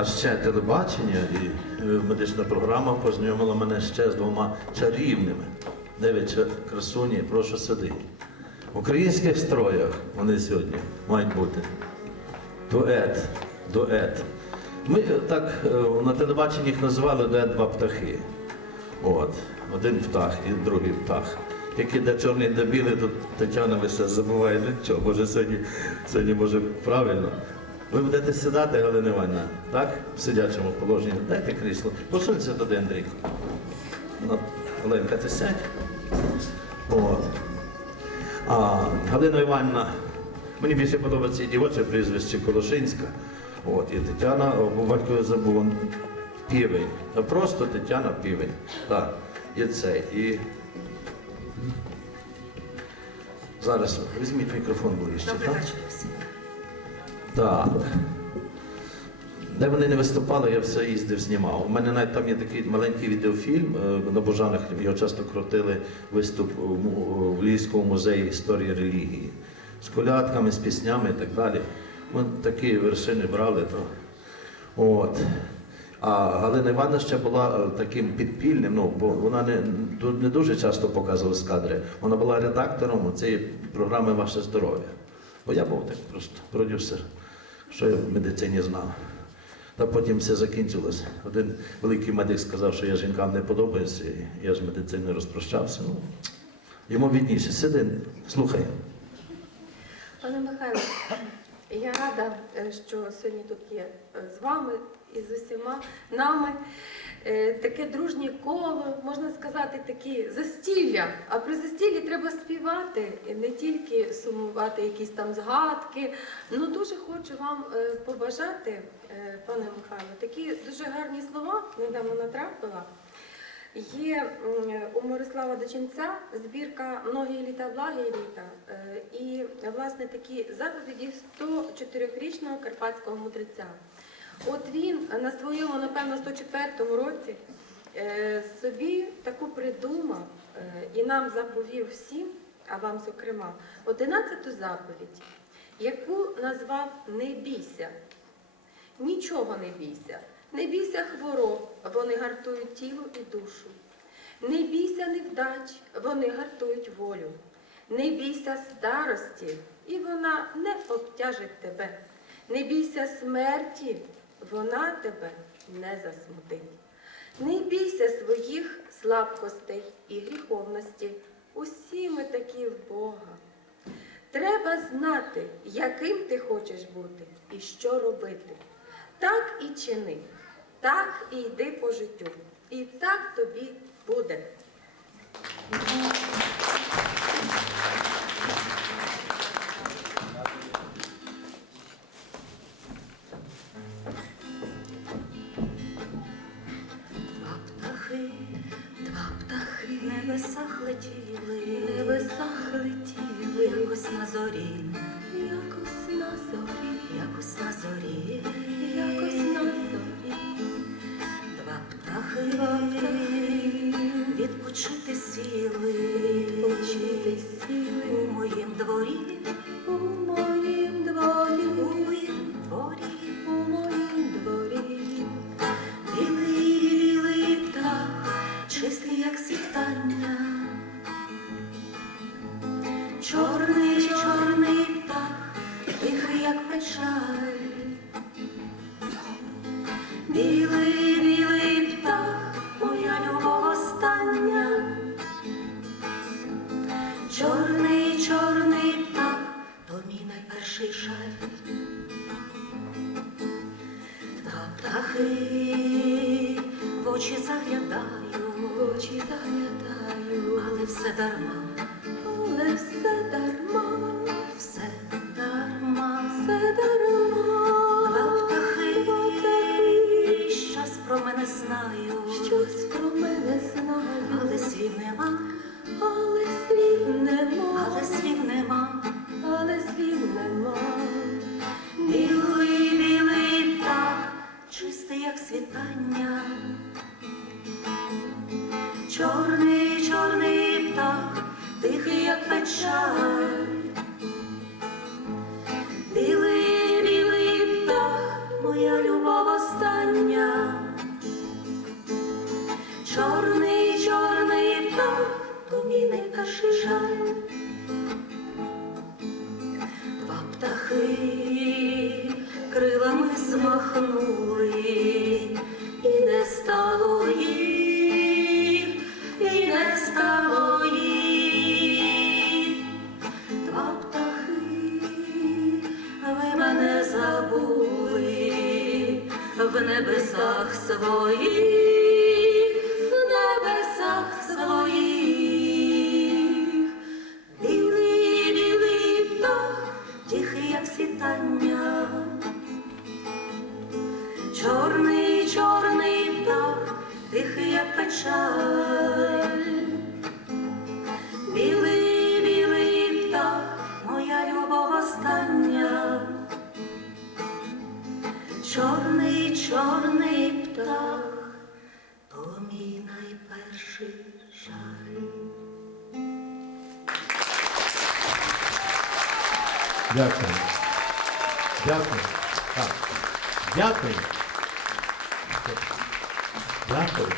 А ще телебачення і е, медична програма познайомила мене ще з двома чарівними. Дивіться, красуні, прошу сиди. В українських строях вони сьогодні мають бути. Дует, дует. Ми е, так е, на телебаченні їх називали дует два птахи. От. Один птах і другий птах. Як іде чорний до білий, то Тетяна весь забуває для чого. Може сьогодні, сьогодні може правильно. Ви будете сідати, Галина Івановна, так? В сидячому положенні. Дайте крісло. Посунься туди, Андрійко. Ну, Оленка, ти сядь. От. А Галина Івановна, мені більше подобається і дівоче прізвище Колошинська. От, і Тетяна, о, по батькові забув, півень. Та просто Тетяна півень. Так. І це. І... Зараз візьміть мікрофон ближче. Так? Так. Де вони не виступали, я все їздив, знімав. У мене навіть там є такий маленький відеофільм е, на Божанах, його часто крутили виступ в Львівському музеї історії релігії. З колядками, з піснями і так далі. Ми такі вершини брали. То... От. А Галина Івановна ще була е, таким підпільним, ну, бо вона не, не дуже часто показувалась в кадри. Вона була редактором цієї програми Ваше здоров'я. Бо я був так просто продюсер, що я в медицині знав. Та потім все закінчилось. Один великий медик сказав, що я жінкам не подобаюся, і я з медициною розпрощався. Ну, йому відніше. Сиди, слухай. Пане Михайло, я рада, е, що сьогодні тут є е, з вами і з усіма нами. Е, Таке дружнє коло, можна сказати, такі застілля. А при застіллі треба співати, не тільки сумувати якісь там згадки. Ну дуже хочу вам побажати, пане Михайло, такі дуже гарні слова, недавно натрапила. Є у Мирослава Дочинця збірка Многі літа, благі літа. Е, І власне такі заповіді 104-річного карпатського мудреця. От він на своєму, напевно, 104-му році е, собі таку придумав е, і нам заповів всім, а вам, зокрема, 11-ту заповідь, яку назвав Не бійся. Нічого не бійся. Не бійся хвороб, вони гартують тіло і душу. Не бійся невдач, вони гартують волю. Не бійся старості, і вона не обтяжить тебе. Не бійся смерті, вона тебе не засмутить. Не бійся своїх слабкостей і гріховності. Усі ми такі в Бога. Треба знати, яким ти хочеш бути і що робити. Так і чини, так і йди по життю. І так тобі буде. Два птахи, два птахи небесах летіли, В небесах летіли, якось на зорі, якось на зорі, якось на зорі, відпочити сіли, Відпочити сіли. у моїм дворі, У моїм дворі, у моїм дворі, у моїм дворі. білий, білий птах, чистий, як світання. Чорний, чорний птах, тихий, як печаль. То мій найперший жаль. Два птахи в очі заглядаю, В очі заглядаю, але все дарма, але все дарма, все дарма, все дарма. Два птахи, щось про мене знаю, Щось про мене знаю, але слів нема, але слів нема, але слів нема але слів нема. Білий, білий птах, чистий, як світання. Чорний, чорний птах, тихий, як печаль. Птахи крилами змахнули, і не стало їх, і не стало їх. Два птахи, ви мене забули в небесах своїх, Чорний, чорний птах, то мій найперший жаль. Дякую. Дякую. Так. Дякую. Дякую.